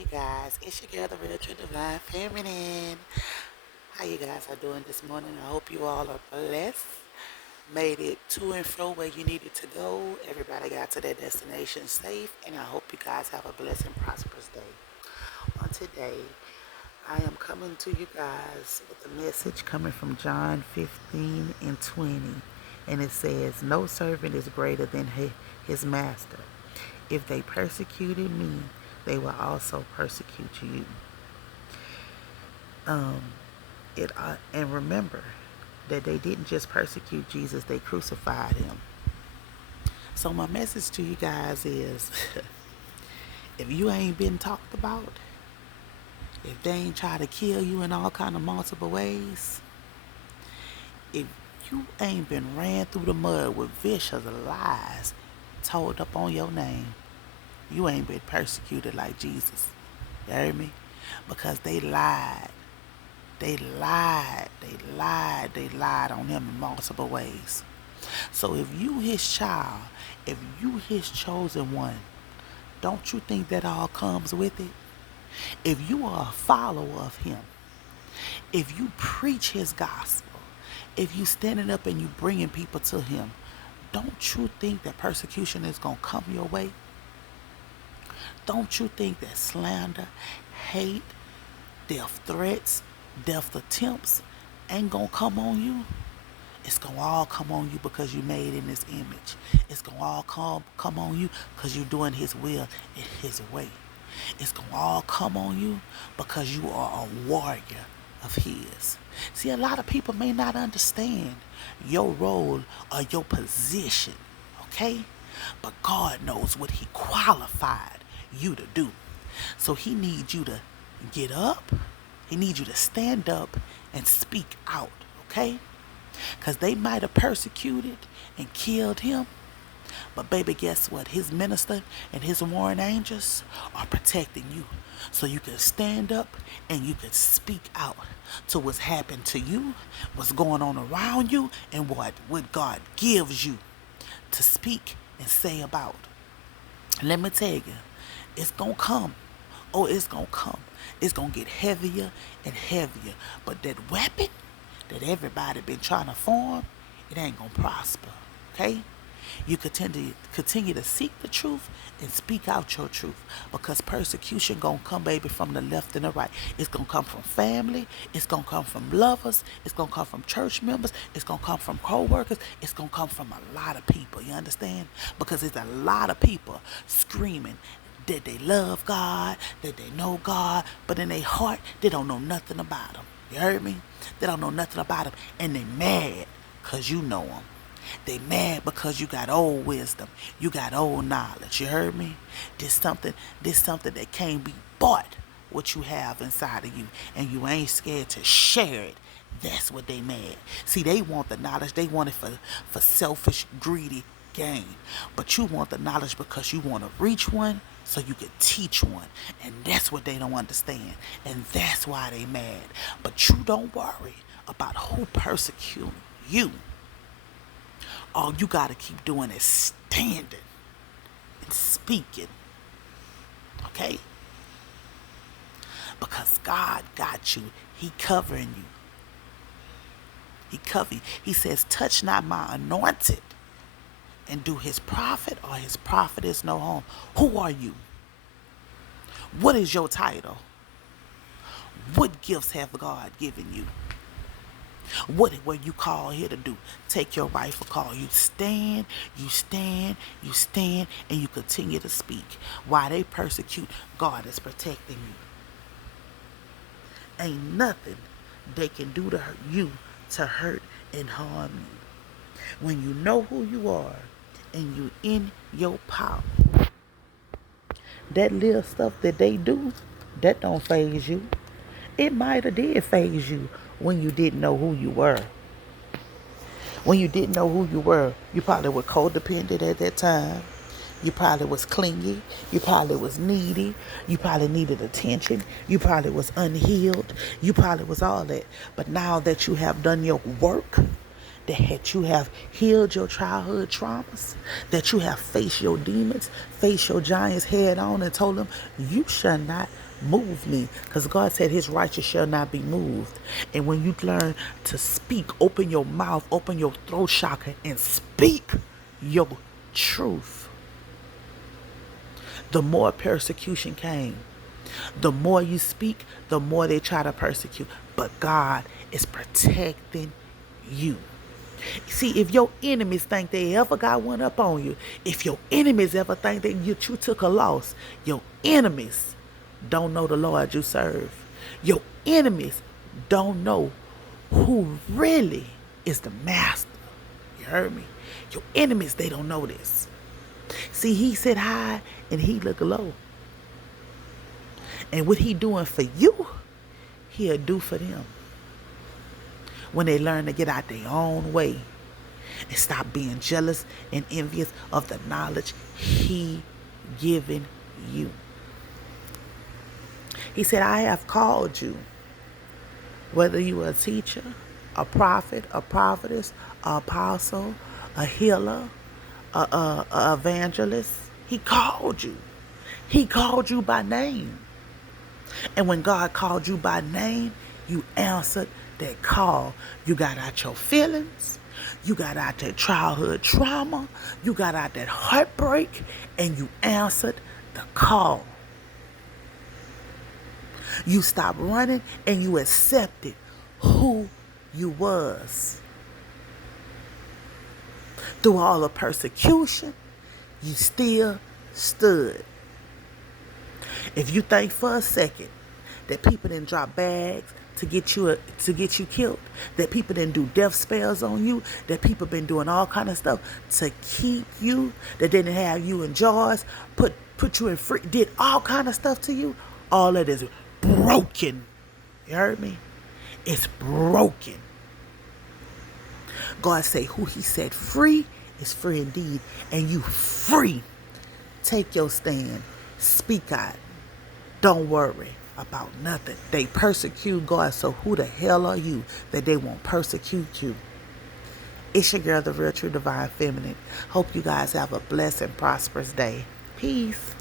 you guys? It's your girl, the Real True Divine Feminine. How you guys are doing this morning? I hope you all are blessed. Made it to and fro where you needed to go. Everybody got to their destination safe, and I hope you guys have a blessed and prosperous day. On today, I am coming to you guys with a message coming from John 15 and 20. And it says, "No servant is greater than his master. If they persecuted me, they will also persecute you." And remember that they didn't just persecute Jesus, they crucified him. So my message to you guys is, if you ain't been talked about, if they ain't try to kill you in all kind of multiple ways, if you ain't been ran through the mud with vicious lies told up on your name, you ain't been persecuted like Jesus. You heard me? Because they lied. They lied on him in multiple ways. So if you his child, if you his chosen one, don't you think that all comes with it? If you are a follower of him, if you preach his gospel, if you standing up and you bringing people to him, don't you think that persecution is going to come your way? Don't you think that slander, hate, death threats, death attempts ain't gonna come on you? It's gonna all come on you because you made in his image. It's gonna all come on you because you're doing his will in his way. It's gonna all come on you because you are a warrior of his. See, a lot of people may not understand your role or your position, okay? But God knows what he qualified you to do. So he needs you to get up. He needs you to stand up and speak out, okay? Because they might have persecuted and killed him. But baby, guess what? His minister and his warring angels are protecting you. So you can stand up and you can speak out to what's happened to you, what's going on around you, and what God gives you to speak and say about. Let me tell you, it's going to come. Oh, it's going to come. It's going to get heavier and heavier. But that weapon that everybody been trying to form, it ain't going to prosper. Okay? You continue to seek the truth and speak out your truth, because persecution going to come, baby, from the left and the right. It's going to come from family. It's going to come from lovers. It's going to come from church members. It's going to come from co-workers. It's going to come from a lot of people. You understand? Because there's a lot of people screaming that they love God, that they know God, but in their heart, they don't know nothing about him. You heard me? They don't know nothing about him, and they mad because you know him. They mad because you got old wisdom. You got old knowledge. You heard me? This something that can't be bought, what you have inside of you, and you ain't scared to share it. That's what they mad. See, they want the knowledge. They want it for selfish, greedy gain. But you want the knowledge because you want to reach one so you can teach one. And that's what they don't understand. And that's why they mad. But you don't worry about who persecuting you. All you got to keep doing is standing and speaking. Okay? Because God got you. He covering you. He cover you. He says, "Touch not my anointed, and do his prophet or his prophetess no harm." Who are you? What is your title? What gifts have God given you? What were you called here to do? Take your rightful call. You stand, and you continue to speak. While they persecute, God is protecting you. Ain't nothing they can do to you to hurt and harm you. When you know who you are and you in your power, that little stuff that they do, that don't faze you. It might have did faze you when you didn't know who you were. When you didn't know who you were, you probably were codependent at that time. You probably was clingy. You probably was needy. You probably needed attention. You probably was unhealed. You probably was all that. But now that you have done your work, that you have healed your childhood traumas, that you have faced your demons, faced your giants head on and told them, you shall not move me, because God said his righteous shall not be moved. And when you learn to speak, open your mouth, open your throat chakra and speak your truth, the more persecution came. The more you speak, the more they try to persecute. But God is protecting you. See, if your enemies think they ever got one up on you, if your enemies ever think that you took a loss, your enemies don't know the Lord you serve. Your enemies don't know who really is the master. You heard me? Your enemies, they don't know this. See, he sit high and he look low. And what he doing for you, he'll do for them. When they learn to get out their own way and stop being jealous and envious of the knowledge he given you. He said, I have called you, whether you are a teacher, a prophet, a prophetess, an apostle, a healer, a evangelist. He called you. He called you by name. And when God called you by name, you answered that call. You got out your feelings. You got out that childhood trauma. You got out that heartbreak. And you answered the call. You stopped running and you accepted who you was. Through all the persecution, you still stood. If you think for a second that people didn't drop bags to get you killed, that people didn't do death spells on you, that people been doing all kind of stuff to keep you, that didn't have you in jars, put you in free, did all kind of stuff to you, all that is broken. You heard me? It's broken. God say who he set free is free indeed, and you free. Take your stand. Speak out. Don't worry about nothing. They persecute God, so who the hell are you that they won't persecute you? It's your girl, the real true divine feminine. Hope you guys have a blessed and prosperous day. Peace.